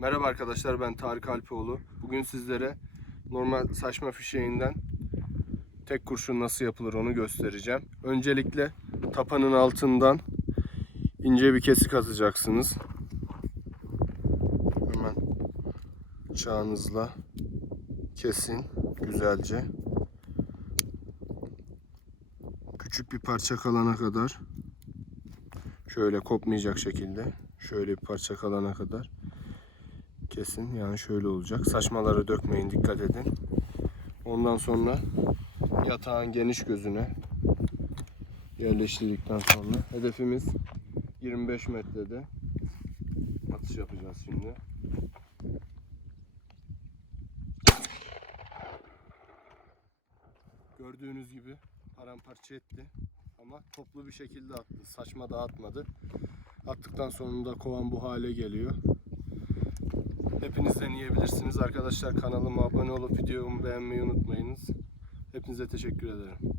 Merhaba arkadaşlar ben Tarık Alpoğlu. Bugün sizlere normal saçma fişeğinden tek kurşun nasıl yapılır onu göstereceğim. Öncelikle tapanın altından ince bir kesik atacaksınız. Hemen bıçağınızla kesin güzelce. Küçük bir parça kalana kadar şöyle kopmayacak şekilde şöyle bir parça kalana kadar kesin. Yani şöyle olacak. Saçmaları dökmeyin dikkat edin. Ondan sonra yatağın geniş gözüne yerleştirdikten sonra hedefimiz 25 metrede atış yapacağız şimdi. Gördüğünüz gibi paramparça etti ama toplu bir şekilde attı. Saçma dağıtmadı attıktan sonra da kovan bu hale geliyor Hepiniz deneyebilirsiniz. Arkadaşlar kanalıma abone olup videomu beğenmeyi unutmayınız. Hepinize teşekkür ederim.